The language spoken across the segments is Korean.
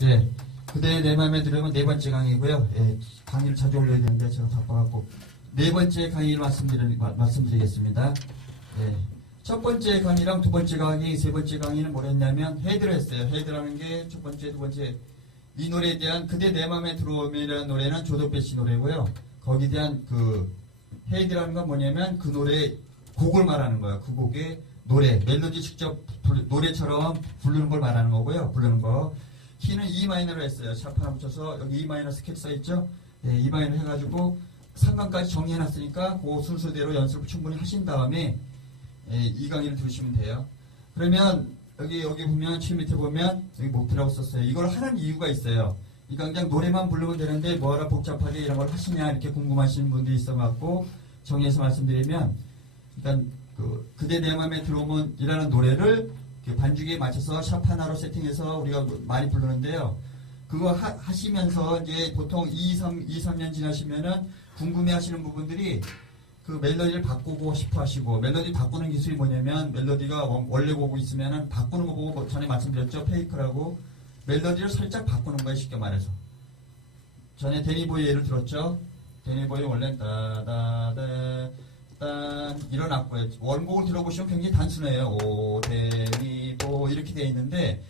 네. 그대 내 맘에 들으면 네 번째 강의고요. 예, 강의를 자주 올려야 되는데 제가 바빠갖고 네 번째 강의를 말씀드리겠습니다. 예. 첫 번째 강의랑 두 번째 강의, 세 번째 강의는 뭘 했냐면 헤드를 했어요. 헤드라는 게 첫 번째, 두 번째 이 노래에 대한 그대 내 맘에 들어오면이라는 노래는 조덕배 씨 노래고요. 거기에 대한 그 헤드라는 건 뭐냐면 그 노래 곡을 말하는 거예요. 그 곡의 노래, 멜로디 직접 노래처럼 부르는 걸 말하는 거고요. 부르는 거. 키는 E 마이너로 했어요. 샵 하나 붙여서 여기 E 마이너 스케치 써있죠? 예, E 마이너 해가지고 상관까지 정리해놨으니까 그 순서대로 연습을 충분히 하신 다음에 예, 이 강의를 들으시면 돼요. 그러면 여기 보면 칠 밑에 보면 여기 목표라고 썼어요. 이걸 하는 이유가 있어요. 이거 그냥 노래만 부르면 되는데 뭐하러 복잡하게 이런 걸 하시냐 이렇게 궁금하시는 분들이 있어갖고 정리해서 말씀드리면 일단 그대 내 맘에 들어오면 이라는 노래를 반주기에 맞춰서 샵 하나로 세팅해서 우리가 많이 부르는데요. 그거 하시면서 이제 보통 2, 3년 지나시면은 궁금해 하시는 부분들이 그 멜로디를 바꾸고 싶어 하시고, 멜로디 바꾸는 기술이 뭐냐면 멜로디가 원래 곡이 있으면은 바꾸는 거 보고 전에 말씀드렸죠. 페이크라고. 멜로디를 살짝 바꾸는 거예요. 쉽게 말해서. 전에 데니보이 예를 들었죠. 데니보이 원래 따다다 이런 악보예요. 원곡을 들어보시면 굉장히 단순해요. 오, 데니보 이렇게 되어 있는데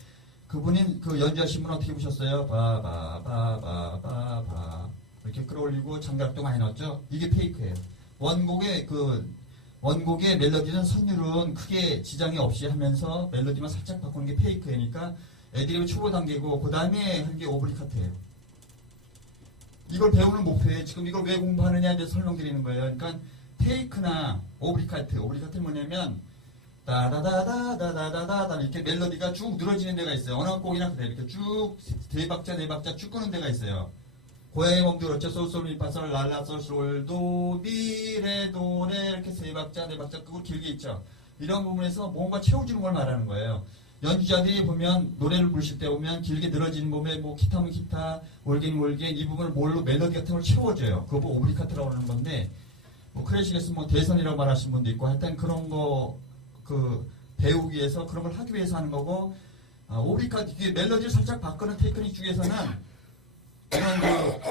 그분이 그 연주하신 분은 어떻게 보셨어요? 바바바바바바 이렇게 끌어올리고 장각도 많이 넣었죠. 이게 페이크예요. 원곡의 멜로디는 선율은 크게 지장이 없이 하면서 멜로디만 살짝 바꾸는 게 페이크니까 애드립의 초보 단계고 그 다음에 한 게 오브리카트예요. 이걸 배우는 목표에 지금 이걸 왜 공부하느냐에 대해서 설명드리는 거예요. 그러니까 페이크나 오브리카트는 뭐냐면 다다다다다다다다 이렇게 멜로디가 쭉 늘어지는 데가 있어요. 어느 곡이나 그래 이렇게 쭉 네 박자 쭉 끄는 데가 있어요. 고양이 몸도 그렇죠. 솔솔미파솔 랄라솔솔 도미레 도레 이렇게 네 박자 끄고 길게 있죠. 이런 부분에서 뭔가 채워주는 걸 말하는 거예요. 연주자들이 보면 노래를 부르실 때 보면 길게 늘어지는 부분에 뭐 기타면 기타, 올겐 이 부분을 뭘로 멜로디 같은 걸 채워줘요. 그거 뭐 오브리카트라고 하는 건데 뭐 클래식에서 뭐 대선이라고 말하시는 분도 있고 하여튼 그런 거 배우기 위해서 그런 걸 하기 위해서 하는 거고 오브리카트 이게 멜로디를 살짝 바꾸는 테크닉 중에서는 이런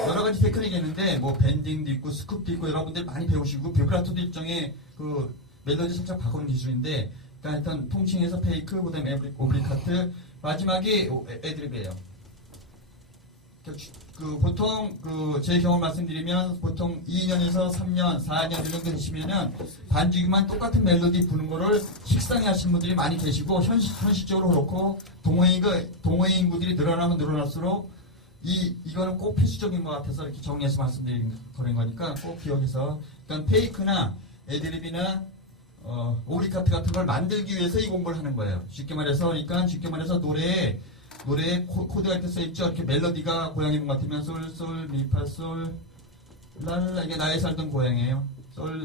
여러 가지 테크닉이 있는데 뭐 밴딩도 있고 스쿱도 있고 여러분들 많이 배우시고 비브라토도 일종의 그 멜로디 살짝 바꾸는 기술인데 그러니까 일단 통칭해서 페이크 그다음에 오브리카트 마지막이 애드립이에요. 보통 제 경험 말씀드리면 보통 2년에서 3년, 4년 정도 되시면은 반주기만 똑같은 멜로디 부는 거를 식상해 하시는 분들이 많이 계시고 현실적으로 그렇고 동호회 인구들이 늘어날수록 이거는 꼭 필수적인 것 같아서 이렇게 정리해서 말씀드린 그런 거니까 꼭 기억해서 그러니까 페이크나 애드립이나 오브리카트 같은 걸 만들기 위해서 이 공부를 하는 거예요. 쉽게 말해서 노래에 코드가 이렇게 써있죠. 이렇게 멜로디가 고양이 문 같으면 솔 미파솔 랄라 이게 나의 살던 고향이에요.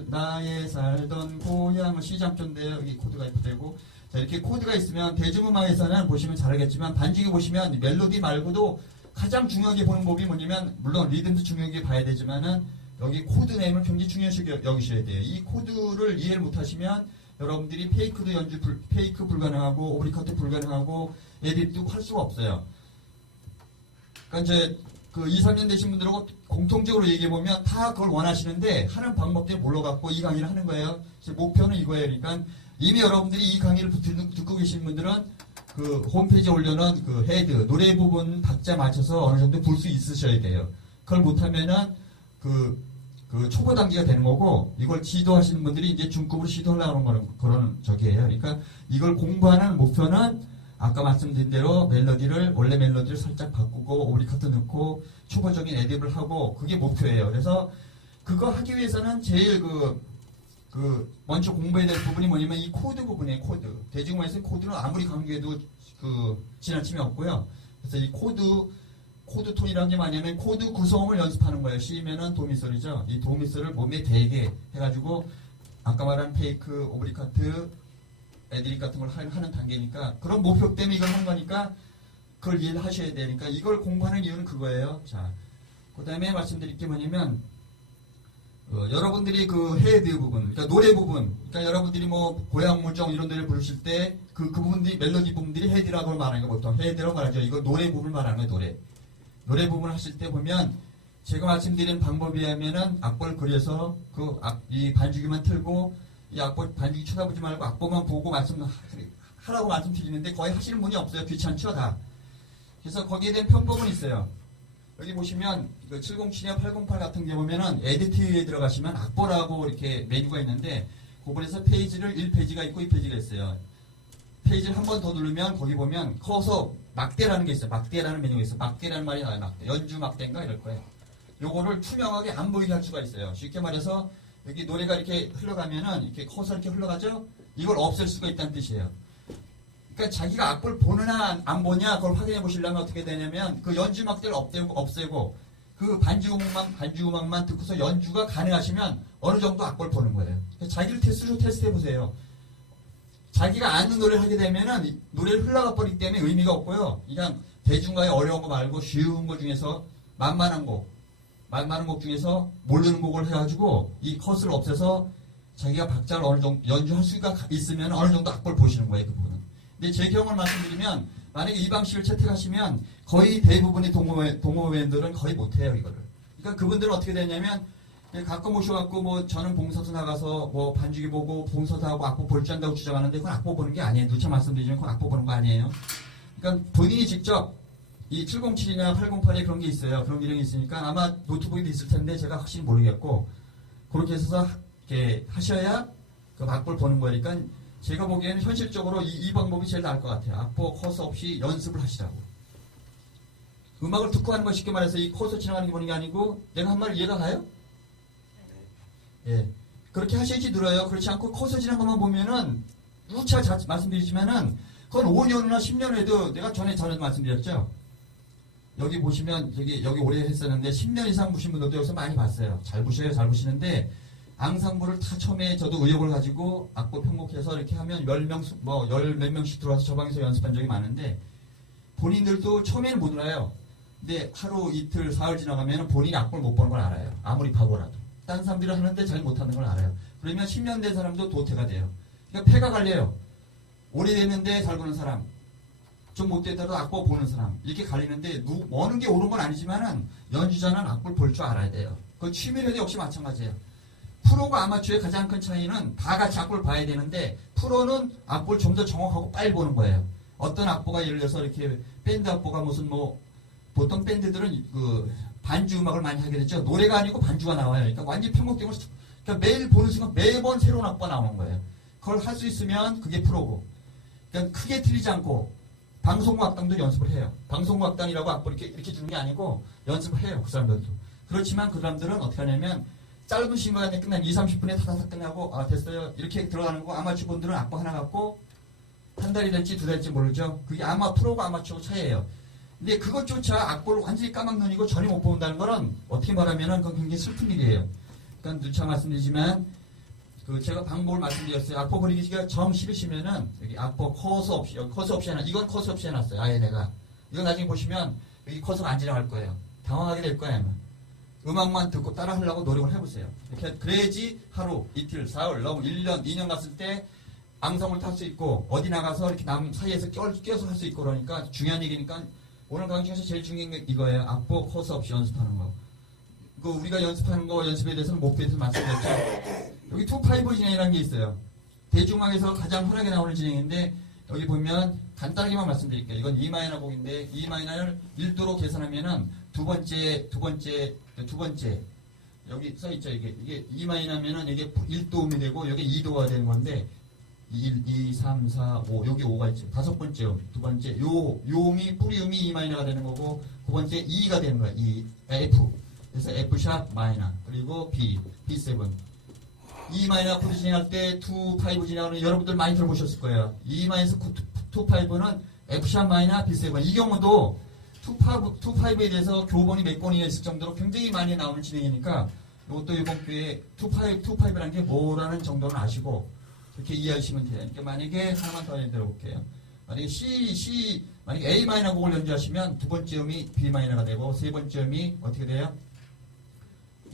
나의 살던 고향은 시장조인데요. 여기 코드가 이렇게 되고 자 이렇게 코드가 있으면 대중음악에서는 보시면 잘 알겠지만 반주기 보시면 멜로디 말고도 가장 중요하게 보는 법이 뭐냐면 물론 리듬도 중요하게 봐야 되지만은 여기 코드 네임을 굉장히 중요시 여기셔야 돼요. 이 코드를 이해를 못하시면 여러분들이 페이크 불가능하고 오브리카트 불가능하고 에디트도 할 수가 없어요. 그러니까 이제 2, 3년 되신 분들하고 공통적으로 얘기해보면 다 그걸 원하시는데 하는 방법들이 몰라갖고 이 강의를 하는 거예요. 목표는 이거예요. 그러니까 이미 여러분들이 이 강의를 듣고 계신 분들은 그 홈페이지에 올려놓은 그 헤드, 노래 부분 박자 맞춰서 어느 정도 볼 수 있으셔야 돼요. 그걸 못하면은 초보 단계가 되는 거고, 이걸 지도하시는 분들이 이제 중급으로 시도하려고 하는 그런 적이에요. 그러니까 이걸 공부하는 목표는 아까 말씀드린 대로 원래 멜로디를 살짝 바꾸고, 오브리카트 넣고, 초보적인 애드립을 하고, 그게 목표예요. 그래서 그거 하기 위해서는 제일 먼저 공부해야 될 부분이 뭐냐면 이 코드 부분이에요. 코드. 대중음악에서 코드는 아무리 강조해도 지나침이 없고요. 그래서 이 코드 톤이라는 게 뭐냐면 코드 구성을 연습하는 거예요. C면은 도미솔이죠. 이 도미솔을 몸에 대게 해가지고 아까 말한 페이크, 오브리카트, 애드립 같은 걸 하는 단계니까 그런 목표 때문에 이걸 하는 거니까 그걸 이해를 하셔야 되니까 이걸 공부하는 이유는 그거예요. 자, 그 다음에 말씀드릴 게 뭐냐면 여러분들이 그 헤드 부분, 그러니까 노래 부분, 그러니까 여러분들이 뭐 고향 물정 이런 데를 부르실 때 그 부분들이 멜로디 부분들이 헤드라고 말하는 거 보통 헤드라고 말하죠. 이거 노래 부분 말하는 거예요. 노래 부분 하실 때 보면 제가 말씀드린 방법에 의하면은 악보를 그려서 이 반주기만 틀고 이 악보 반주기 쳐다보지 말고 악보만 보고 하라고 말씀드리는데 거의 하시는 분이 없어요. 귀찮죠 다. 그래서 거기에 대한 편법은 있어요. 여기 보시면 707이나 808 같은 경우 보면은 에디트에 들어가시면 악보라고 이렇게 메뉴가 있는데 그거에서 페이지를 1페이지가 있고 2페이지가 있어요. 페이지를 한 번 더 누르면 거기 보면 커서 막대라는 게 있어요. 막대라는 메뉴가 있어요. 막대라는 말이 나와요. 막대. 연주 막대인가 이럴 거예요. 요거를 투명하게 안 보이게 할 수가 있어요. 쉽게 말해서 여기 노래가 이렇게 흘러가면은 이렇게 커서 이렇게 흘러가죠? 이걸 없앨 수가 있다는 뜻이에요. 그러니까 자기가 악보를 보느냐 안 보냐 그걸 확인해 보시려면 어떻게 되냐면 그 연주 막대를 없애고 그 반주음악만 듣고서 연주가 가능하시면 어느 정도 악보를 보는 거예요. 자기를 테스트해 보세요. 자기가 아는 노래를 하게 되면은 노래를 흘러가 버리기 때문에 의미가 없고요. 그냥 대중가의 어려운 거 말고 쉬운 거 중에서 만만한 곡 중에서 모르는 곡을 해가지고 이 컷을 없애서 자기가 박자를 어느 정도 연주할 수가 있으면 어느 정도 악보를 보시는 거예요. 그 부분은. 근데 제 경험을 말씀드리면 만약에 이 방식을 채택하시면 거의 대부분의 동호회원들은 거의 못해요 이거를. 그러니까 그분들은 어떻게 되냐면 가끔 오셔갖고 뭐 저는 봉사도 나가서 뭐 반주기 보고 봉사도 하고 악보 볼 줄 안다고 주장하는데 그건 악보 보는 게 아니에요. 누차 말씀드리지만 그건 악보 보는 거 아니에요. 그러니까 본인이 직접 이 707이나 808에 그런 게 있어요. 그런 기능이 있으니까 아마 노트북에도 있을 텐데 제가 확실히 모르겠고 그렇게 해서 이렇게 하셔야 그 악보를 보는 거니까 제가 보기에는 현실적으로 이 방법이 제일 나을 것 같아요. 악보 커서 없이 연습을 하시라고. 음악을 듣고 하는 거 쉽게 말해서 이 커서 지나가는 게 보는 게 아니고 내가 한 말 이해가 가요? 예. 그렇게 하셔야지 늘어요. 그렇지 않고 커서 지나간 것만 보면은 누차 말씀드리지만은 그건 5년이나 10년 후에도 내가 전에 말씀드렸죠. 여기 보시면 여기 오래 했었는데 10년 이상 부신 분들도 여기서 많이 봤어요. 잘 부셔요. 잘 부시는데 앙상블을 다 처음에 저도 의욕을 가지고 악보 편곡해서 이렇게 하면 열 몇 명씩 들어와서 저 방에서 연습한 적이 많은데 본인들도 처음에는 못 알아요. 근데 하루 이틀 사흘 지나가면 본인이 악보를 못 보는 걸 알아요. 아무리 바보라도. 다른 사람들이 하는데 잘 못하는 걸 알아요. 그러면 10년 된 사람도 도태가 돼요. 그러니까 패가 갈려요. 오래됐는데 잘 보는 사람, 좀 못되더라도 악보 보는 사람 이렇게 갈리는데 어느 게 옳은 건 아니지만은 연주자는 악보를 볼 줄 알아야 돼요. 그 취미로도 역시 마찬가지예요. 프로가 아마추어의 가장 큰 차이는 다 같이 악보를 봐야 되는데 프로는 악보를 좀 더 정확하고 빨리 보는 거예요. 어떤 악보가 예를 들어서 이렇게 밴드 악보가 무슨 보통 밴드들은 그 반주 음악을 많이 하게 되죠. 노래가 아니고 반주가 나와요. 그러니까 완전히 편곡된 걸 그러니까 매일 보는 순간 매번 새로운 악보가 나오는 거예요. 그걸 할 수 있으면 그게 프로고. 그러니까 크게 틀리지 않고 방송악단도 연습을 해요. 방송악단이라고 악보 이렇게 주는 게 아니고 연습을 해요. 그 사람들도. 그렇지만 그 사람들은 어떻게 하냐면 짧은 시간에 끝난 2-30분에 타다닥 끝나고 됐어요. 이렇게 들어가는 거 아마추어 분들은 악보 하나 갖고 한 달이 될지 두 달일지 모르죠. 그게 아마 프로가 아마추어 차이예요. 근데 그것조차 악보를 완전히 까막눈이고 전혀 못 본다는 거는 어떻게 말하면은 그건 굉장히 슬픈 일이에요. 그러니까 누차 말씀드리지만 제가 방법을 말씀드렸어요. 악보 그리기가 정 싫으시면은 여기 악보 커서 없이 이건 커서 없이 해놨어요. 아예 내가 이거 나중에 보시면 여기 커서가 안 지나갈 거예요. 당황하게 될 거예요. 아마. 음악만 듣고 따라 하려고 노력을 해보세요. 그래야지 하루, 이틀, 사흘, 너무 1년, 2년 갔을 때 앙상블 탈 수 있고 어디 나가서 이렇게 남 사이에서 껴서 할 수 있고 그러니까 중요한 얘기니까 오늘 강의 중에서 제일 중요한 게 이거예요. 악보 커서 없이 연습하는 거. 우리가 연습하는 거 연습에 대해서는 목표에서 말씀드렸죠. 여기 2-5 진행이라는 게 있어요. 대중음악에서 가장 흔하게 나오는 진행인데 여기 보면 간단하게만 말씀드릴게요. 이건 E 마이너 곡인데 E 마이너를 1도로 계산하면은 두 번째 여기 써 있죠. 이게 E 마이너면은 이게 1도음이 되고 여기 2도가 되는 건데 1, 2, 3, 4, 5 여기 5가 있죠. 다섯 번째 음, 두 번째 요음이 뿌리음이 E 마이너가 되는 거고 두 번째 E가 되는 거야. F. 그래서 F 샵 마이너 그리고 B7 E 마이너 코드 진행할 때 2-5 진행하는 여러분들 많이 들어보셨을 거예요. E 마이너스 2-5는 F 샵 마이너 B7 이 경우도 2-5에 대해서 교본이 몇 권이나 있을 정도로 굉장히 많이 나오는 진행이니까 이것도 이번 기회에 2-5라는 게 뭐라는 정도는 아시고 그렇게 이해하시면 돼요. 그러니까 만약에 하나만 더 들어볼게요. 만약에 만약에 A 마이너 곡을 연주하시면 두 번째 음이 B 마이너가 되고 세 번째 음이 어떻게 돼요?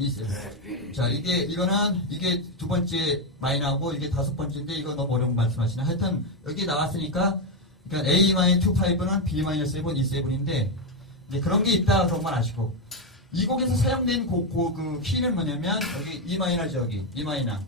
B7. 자, 이게 두 번째 마이너고 이게 다섯 번째인데 이거 너무 어려운 거 말씀하시네. 하여튼 여기 나왔으니까 그러니까 A 마이너 2, 5는 B 마이너 7, E7인데 이제 그런 게 있다 그런 건 아시고 이 곡에서 사용된 그 키는 뭐냐면 여기 E 마이너죠. 여기 E 마이너.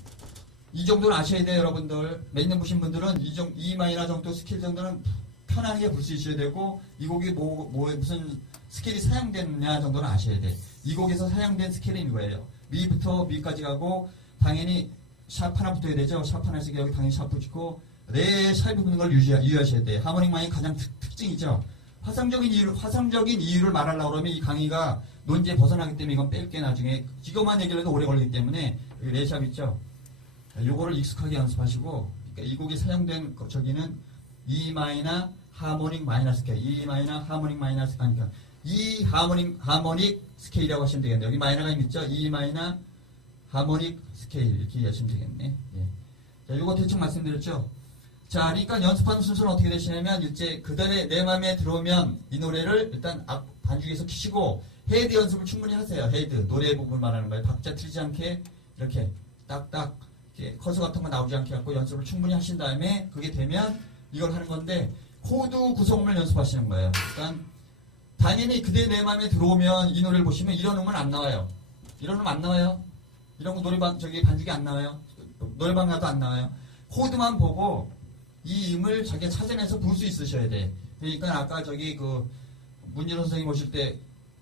이 정도는 아셔야 돼요, 여러분들. 몇 년 보신 분들은 E 마이너 정도 스케일 정도는 편하게 불 수 있어야 되고 이 곡이 무슨 스케일이 사용됐냐 정도는 아셔야 돼. 이 곡에서 사용된 스케일은 이거예요. 미부터 미까지 가고 당연히 샵 하나 붙어야 되죠. 샵 하나 쓰기 여기 당연히 샵 붙이고 네 샵이 붙는 걸 유의하셔야 돼. 하모닉 마이너의 가장 특징이죠. 화상적인 이유를 말하려고 그러면 이 강의가 논지에 벗어나기 때문에 이건 뺄게 나중에 이것만 얘기를 해도 오래 걸리기 때문에 여기 레샵 있죠. 요거를 익숙하게 연습하시고 그러니까 이 곡에 사용된 저기는 E 마이너 하모닉 마이너 스케일, E 마이너 하모닉 마이너 스케일, 그러니까 E 하모닉 스케일이라고 하시면 되겠네요. 여기 마이너가 있죠. E 마이너 하모닉 스케일 이렇게 이해하시면 되겠네. 예. 자, 요거 대충 말씀드렸죠. 자, 그러니까 연습하는 순서는 어떻게 되시냐면 이제 그달에 내 맘에 들어오면 이 노래를 일단 앞 반주기에서 키시고 헤드 연습을 충분히 하세요. 헤드 노래 부분 말하는 거예요. 박자 틀리지 않게 이렇게 딱딱 이렇게 커서 같은 거 나오지 않게 갖고 연습을 충분히 하신 다음에 그게 되면 이걸 하는 건데 코드 구성음을 연습하시는 거예요. 그러니까 당연히 그대 내 맘에 들어오면 이 노래를 보시면 이런 음은 안 나와요. 이런 음 안 나와요. 이런 거 노래방 저기 반주기 안 나와요. 노래방 가도 안 나와요. 코드만 보고 이 음을 자기가 찾아내서 부를 수 있으셔야 돼. 그러니까 아까 저기 그 문진호 선생님 오실 때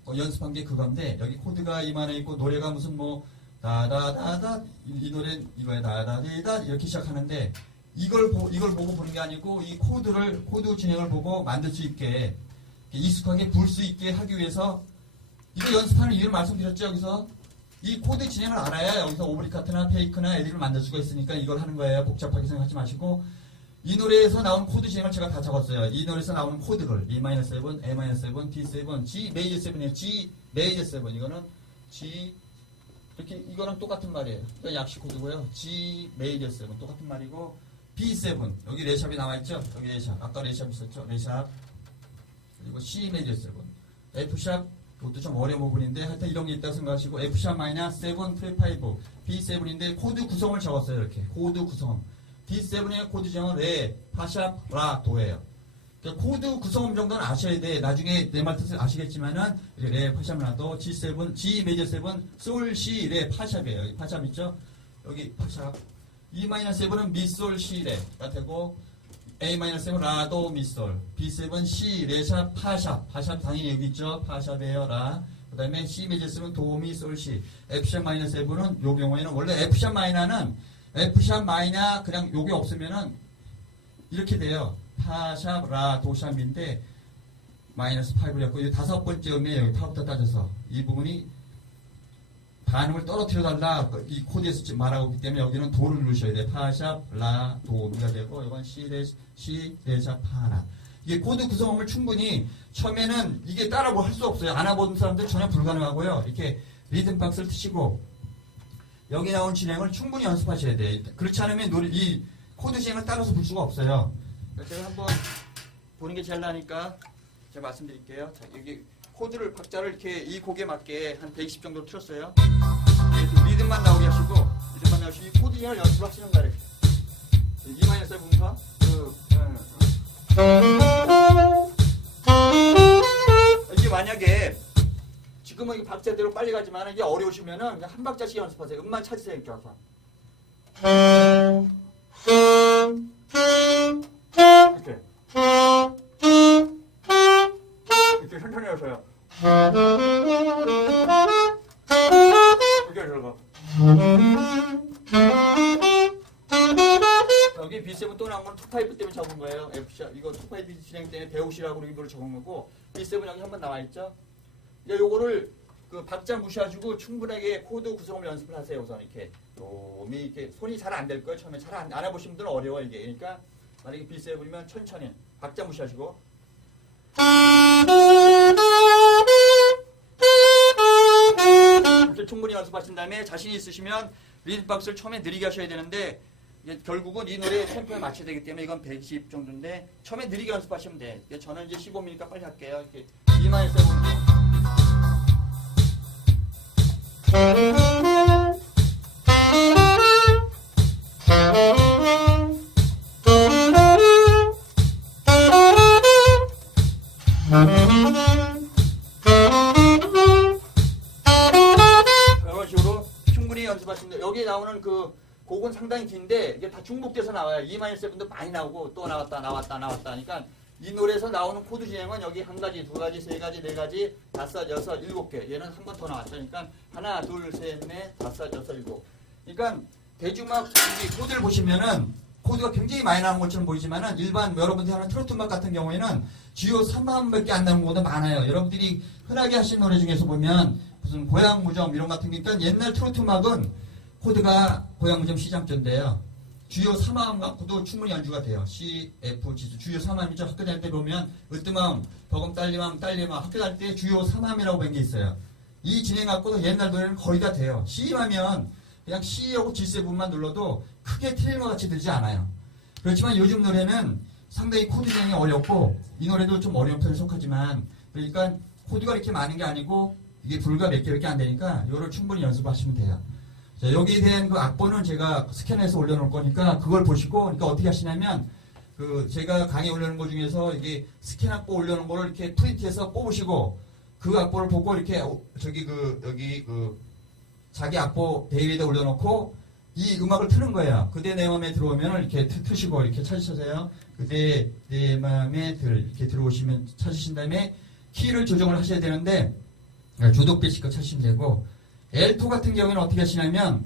연습한 게 그건데 여기 코드가 이만해 있고 노래가 무슨 뭐 다다다다 이 노래 이거야 다다디다 이렇게 시작하는데 이걸 보고 보는 게 아니고 이 코드 진행을 보고 만들 수 있게 익숙하게 불 수 있게 하기 위해서 이거 연습하는 이유를 말씀드렸죠. 여기서 이 코드 진행을 알아야 여기서 오브리카트나 페이크나 애드립을 만들 수가 있으니까 이걸 하는 거예요. 복잡하게 생각하지 마시고 이 노래에서 나온 코드 진행을 제가 다 적었어요. 이 노래에서 나오는 코드를 E-7, A-7, D7, G 메이저 7이에요. G 메이저 7 이거는 G 이렇게 이거랑 똑같은 말이에요. 이거 약식 코드고요. G 메이저 7 똑같은 말이고 B7 여기 레샵이 나와 있죠. 여기 레샵 아까 레샵 있었죠. 레샵 그리고 C 메이저 7 F샵 이것도 좀 어려운 부분인데 하여튼 이런 게 있다고 생각하시고 F샵 마이너 7 프레 5 B7인데 코드 구성을 적었어요. 이렇게 코드 구성 D7의 코드 지형은 레, 파샵, 라, 도예요. 그러니까 코드 구성음 정도는 아셔야 돼. 나중에 내 말 뜻을 아시겠지만은 레, 파샵, 라도 G7, G 메이저 7, 솔, 시, 레, 파샵이에요. 여기 파샵 있죠? 여기 파샵. E-7은 미, 솔, 시, 레가 되고 A-7 라도, 미, 솔. B7 C, 레샵, 파샵. 파샵 당연히 여기 있죠? 파샵이에요. 라. 그 다음에 C 메이저 7은 도, 미, 솔, 시. F샵 마이너 7은 요 경우에는 원래 F샵 마이너는 F샵 마이너 그냥 요게 없으면은 이렇게 돼요. 파샵 라 도샵인데 마이너스 5였고 이 다섯 번째 음이에요. 여기 파부터 따져서 이 부분이 반음을 떨어뜨려 달라 이 코드에서 말하고 있기 때문에 여기는 도를 누르셔야 돼요. 파샵 라 도가 되고 이건 시 레샵 파나 이게 코드 구성음을 충분히 처음에는 이게 따라고 할 수 없어요. 안 해본 사람들 전혀 불가능하고요. 이렇게 리듬 박스를 트시고 여기 나온 진행을 충분히 연습하셔야 돼. 그렇지 않으면 이 코드 진행을 따라서 불 수가 없어요. 제가 한번 보는 게 제일 나니까 제가 말씀드릴게요. 자, 여기 코드를 박자를 이렇게 이 곡에 맞게 한 120 정도 틀었어요. 리듬만 나오게 하시고 이 코드 진행을 연습하시는 거예요. E-7 분파 이게 만약에 지금은 이 박자대로 빨리 가지만 이게 어려우시면은 그냥 한 박자씩 연습하세요. 음만 찾으세요. 이렇게 와서. 이렇게 천천히 하세요. 이렇게 들어가. 여기 B7 또 나온 건 투파이프 때문에 적은 거예요. F샵 이거 투파이프 진행 때문에 배우시라고 이거를 적은 거고 B7 여기 한번 나와 있죠. 이제 요거를 그 박자 무시하시고 충분하게 코드 구성을 연습을 하세요. 우선 이렇게 도미 이렇게 손이 잘 안 될 거예요. 처음에 잘 안 해보신 분들은 어려워 이게. 그러니까 만약에 B7이면 천천히 박자 무시하시고 이렇게 충분히 연습하신 다음에 자신이 있으시면 리듬 박스를 처음에 느리게 하셔야 되는데 이게 결국은 이 노래 템포에 맞춰야 되기 때문에 이건 120 정도인데 처음에 느리게 연습하시면 돼. 저는 이제 15mm니까 빨리 할게요. 이렇게 E-7 이런 식으로 충분히 연습하시면 돼요. 여기 나오는 그 곡은 상당히 긴데 이게 다 중복돼서 나와요. E-7도 많이 나오고 또 나왔다 하니까 이 노래에서 나오는 코드 진행은 여기 한 가지, 두 가지, 세 가지, 네 가지, 다섯, 여섯, 일곱 개. 얘는 한 번 더 나왔죠. 그러니까 하나, 둘, 셋, 넷, 다섯, 여섯, 일곱. 그러니까 대중음악 이 코드를 보시면은 코드가 굉장히 많이 나오는 것처럼 보이지만은 일반 여러분들이 하는 트로트 음악 같은 경우에는 주요 3반밖에 안 나오는 것도 많아요. 여러분들이 흔하게 하시는 노래 중에서 보면 무슨 고향무점 이런 같은 게 그러니까 옛날 트로트 음악은 코드가 고향무점 시장조인데요. 주요 3화음 갖고도 충분히 연주가 돼요. C, F, G 주요 3화음이죠. 학교 다닐 때 보면 으뜸함, 버금, 딸림함, 학교 다닐 때 주요 3화음이라고 본 게 있어요. 이 진행 갖고도 옛날 노래는 거의 다 돼요. C하면 그냥 C하고 G7만 눌러도 크게 틀린 것 같이 들지 않아요. 그렇지만 요즘 노래는 상당히 코드 진행이 어렵고 이 노래도 좀 어려운 편에 속하지만 그러니까 코드가 이렇게 많은 게 아니고 이게 불과 몇 개밖에 안 되니까 이거를 충분히 연습하시면 돼요. 자, 여기에 대한 그 악보는 제가 스캔해서 올려놓을 거니까 그걸 보시고 그러니까 어떻게 하시냐면 그 제가 강의 올려놓은 것 중에서 이게 스캔 악보 올려놓은 거를 이렇게 프린트해서 뽑으시고 그 악보를 보고 이렇게 여기 자기 악보 대위에다 올려놓고 이 음악을 트는 거예요. 그대 내 맘에 들어오면 이렇게 트시고 이렇게 찾으셔서요. 그대 내 맘에 이렇게 들어오시면 찾으신 다음에 키를 조정을 하셔야 되는데 조독배식껏 찾으시면 되고 엘토 같은 경우는 어떻게 하시냐면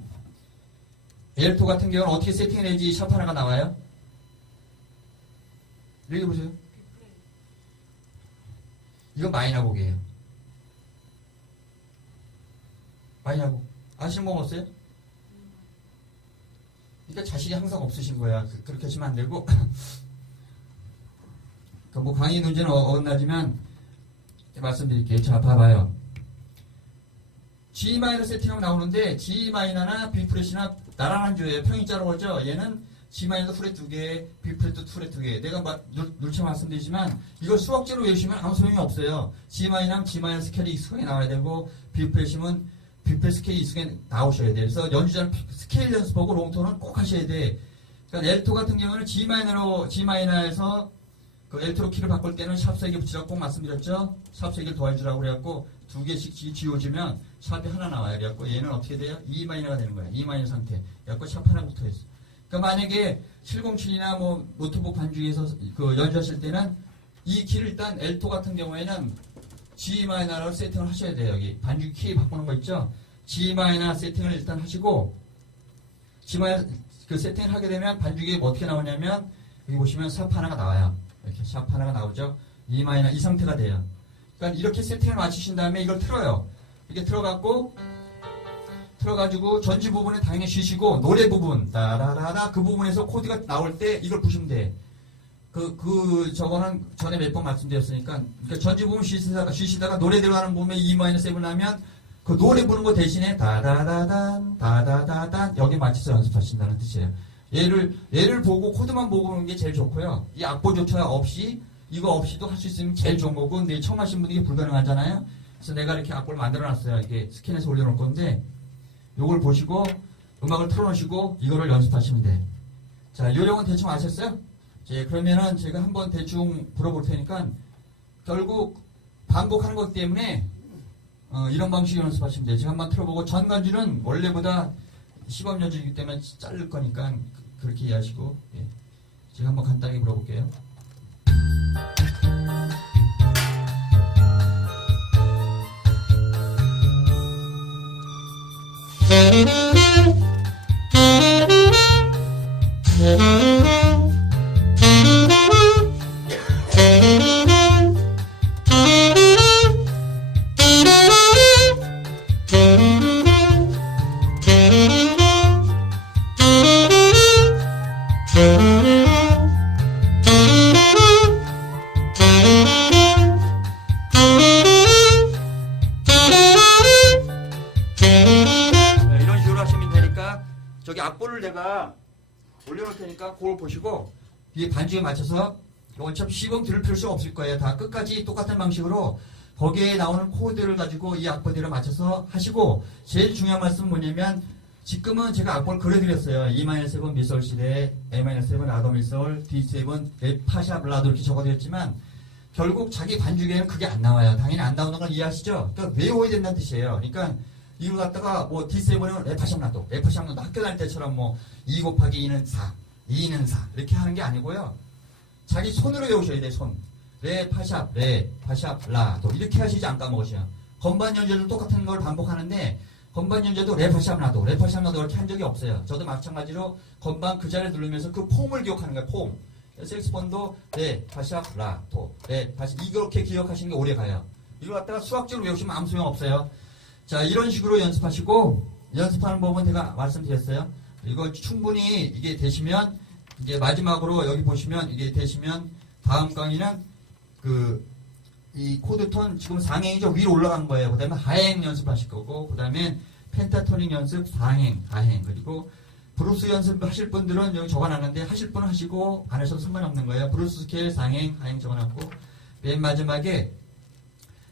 엘토 같은 경우는 어떻게 세팅해야지 샵 하나가 나와요? 여기 보세요. 이건 마이너곡이에요. 마이너곡. 아시는 분 없어요? 그러니까 자신이 항상 없으신 거야. 그렇게 하시면 안 되고. 그러니까 뭐 강의 문제는 어긋나지만 말씀드릴게요. 자, 봐봐요. G 마이너 세팅하면 나오는데 G 마이너나 B 프렛이나 나란한 조예요. 평행자로 오죠. 얘는 G 마이너도 프렛 2개, B 프렛도 프렛 2개. 내가 누차 말씀드리지만 이걸 수학적으로 외우시면 아무 소용이 없어요. G 마이너는 G 마이너 스케일이 익숙하게 나와야 되고 B 프렛이면 B 프렛 스케일이 익숙하게 나오셔야 돼요. 그래서 연주자는 스케일 연습하고 롱톤은 꼭 하셔야 돼. 그러니까 엘토 같은 경우는 G 마이너에서 그 엘토로 키를 바꿀 때는 샵 3개 붙이라고 꼭 말씀드렸죠. 샵 3개를 더해주라고 그래갖고 2개씩 지워주면 샵이 하나 나와요. 그래갖고 얘는 어떻게 돼요? E 마이너가 되는 거야. E 마이너 상태. 그래갖고 샵 하나 붙어 있어. 그러니까 만약에 707이나 뭐 노트북 반주에서 그 연주하실 때는 이 키를 일단 엘토 같은 경우에는 G 마이너로 세팅을 하셔야 돼요. 여기 반주 키 바꾸는 거 있죠? G 마이너 세팅을 일단 하시고 G 마이너 그 세팅을 하게 되면 반주기에 뭐 어떻게 나오냐면 여기 보시면 샵 하나가 나와요. 이렇게 샵 하나가 나오죠. E 마이너 이 상태가 돼요. 그러니까 이렇게 세팅을 맞추신 다음에 이걸 틀어요. 이렇게 틀어가지고 전지 부분은 당연히 쉬시고 노래 부분 따라라라 그 부분에서 코드가 나올 때 이걸 보시면 돼. 저거는 전에 몇 번 말씀드렸으니까 그러니까 전지 부분 쉬시다가 노래 들어가는 부분에 E-7 하면 그 노래 부르는 거 대신에 다다다단 여기 맞춰서 연습하신다는 뜻이에요. 얘를 보고 코드만 보고 오는 게 제일 좋고요. 이 악보조차 없이 이거 없이도 할 수 있으면 제일 좋은 거고 근데 처음 하신 분들이 불가능하잖아요. 그래서 내가 이렇게 악보를 만들어놨어요. 이게 스캔해서 올려놓을 건데 요걸 보시고 음악을 틀어놓으시고 이거를 연습하시면 돼. 자, 요령은 대충 아셨어요? 네, 그러면은 제가 한번 대충 불어볼 테니까 결국 반복하는 것 때문에 이런 방식으로 연습하시면 돼요. 제가 한번 틀어보고 전간주는 원래보다 시범 연주이기 때문에 자를 거니까 그렇게 이해하시고 예. 제가 한번 간단하게 불어볼게요. 이런 식으로 하시면 되니까 저기 악보를 제가 올려놓을 테니까 그걸 보시고 이게 반주에 맞춰서 어차피 시범 들을 필요 없을 거예요. 다 끝까지 똑같은 방식으로 거기에 나오는 코드를 가지고 이 악보대로 맞춰서 하시고, 제일 중요한 말씀은 뭐냐면, 지금은 제가 악보를 그려드렸어요. E-7 미솔 시대, A-7 라도 미솔, D7 파샵 라도 이렇게 적어드렸지만, 결국 자기 반주기에는 그게 안 나와요. 당연히 안 나오는 걸 이해하시죠? 그러니까 외워야 된다는 뜻이에요. 그러니까 이걸 갖다가 뭐 D7은 레파샵 라도, 레파샵 라도 학교 다닐 때처럼 뭐 2 곱하기 2는 4, 2는 4 이렇게 하는 게 아니고요. 자기 손으로 외우셔야 돼요. 손. 레, 파샵, 레, 파샵, 라, 도 이렇게 하시지 안 까먹으셔요. 건반 연주도 똑같은 걸 반복하는데 건반 연주도 레, 파샵, 라도, 레, 파샵, 라도 이렇게 한 적이 없어요. 저도 마찬가지로 건반 그 자리를 누르면서 그 폼을 기억하는 거예요. 폼. 색스폰도 레, 파샵, 라, 도, 레, 파샵 이렇게 기억하시는 게 오래 가요. 이걸 갖다가 수학적으로 외우시면 아무 소용 없어요. 자, 이런 식으로 연습하시고 연습하는 법은 제가 말씀드렸어요. 이거 충분히 이게 되시면 이제 마지막으로 여기 보시면 이게 되시면 다음 강의는 이 코드톤 지금 상행이죠. 위로 올라간 거예요. 그 다음에 하행 연습하실 거고, 그 다음에 펜타토닉 연습, 상행, 하행, 그리고 브루스 연습 하실 분들은 여기 적어놨는데 하실 분은 하시고 안 하셔도 상관없는 거예요. 브루스 스케일, 상행, 하행 적어놨고, 맨 마지막에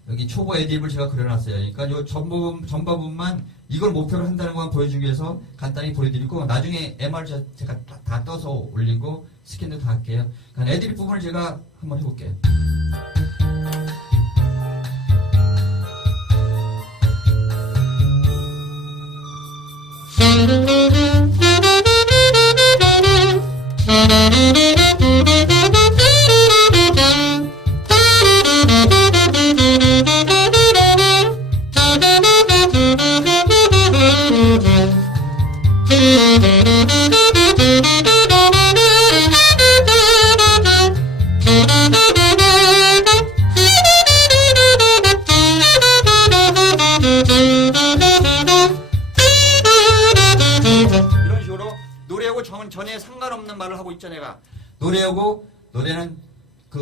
여기 초보 애드립을 제가 그려놨어요. 그러니까 요 전부분만 이걸 목표로 한다는 것만 보여주기 위해서 간단히 보여드리고, 나중에 MR 제가 다 떠서 올리고 스캔도 다 할게요. 그러니까 애드립 부분을 제가 한번 해볼게요. 전에 상관없는 말을 하고 있죠. 내가 노래하고 노래는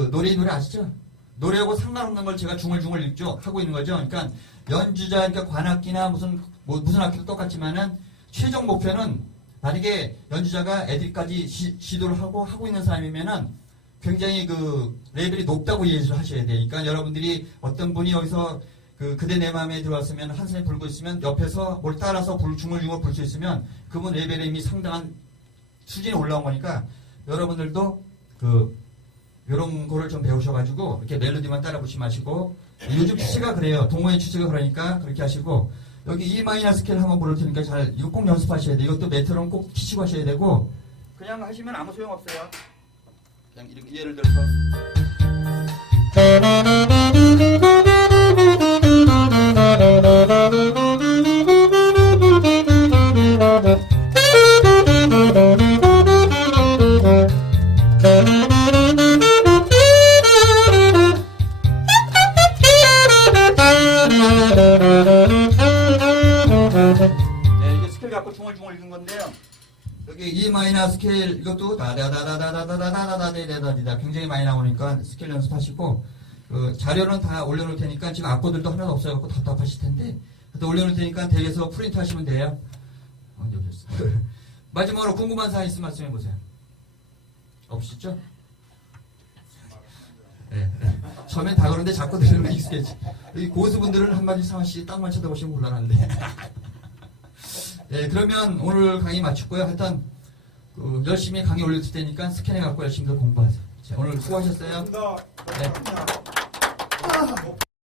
노래 아시죠? 노래하고 상관없는 걸 제가 중얼중얼 읽죠 하고 있는 거죠. 그러니까 연주자, 그러니까 관악기나 무슨 악기도 똑같지만은 최종 목표는 만약에 연주자가 애들까지 시도를 하고 있는 사람이면은 굉장히 레벨이 높다고 이해를 하셔야 돼요. 그러니까 여러분들이 어떤 분이 여기서 그대 내 마음에 들어왔으면 한 손에 불고 있으면 옆에서 뭘 따라서 중얼중얼 불 수 있으면 그분 레벨이 이미 상당한 수준이 올라온 거니까 여러분들도 요런 거를 좀 배우셔가지고 이렇게 멜로디만 따라 부르지 마시고, 요즘 추세가 그래요. 동호회 추세가 그러니까 그렇게 하시고, 여기 E 마이너 스케일 한번 부를 테니까 이거 꼭 연습하셔야 돼요. 이것도 메트론 꼭 키시고 하셔야 되고, 그냥 하시면 아무 소용 없어요. 그냥 이렇게 예를 들어서 이게 스케일 갖고 중얼중얼 읽은 건데요. 여기 E 마이너 스케일 이것도 다다다다다다다다다다다다다 굉장히 많이 나오니까 스케일 연습하시고, 자료는 다 올려놓을 테니까 지금 악보들도 하나도 없어갖고 답답하실 텐데 또 올려놓을 테니까 댁에서 프린트 하시면 돼요. 마지막으로 궁금한 사항 있으면 말씀해 보세요. 없으시죠? 네. 처음엔 다 그런데 자꾸 들으면 익숙해지. 이 고수분들은 한마디 상하씨 땅만 쳐다보시면 곤란한데. 네, 그러면 오늘 강의 마쳤고요. 하여튼 열심히 강의 올릴 테니까 스캔해 갖고 열심히 더 공부하세요. 자, 오늘 수고하셨어요. 감사합니다. 네.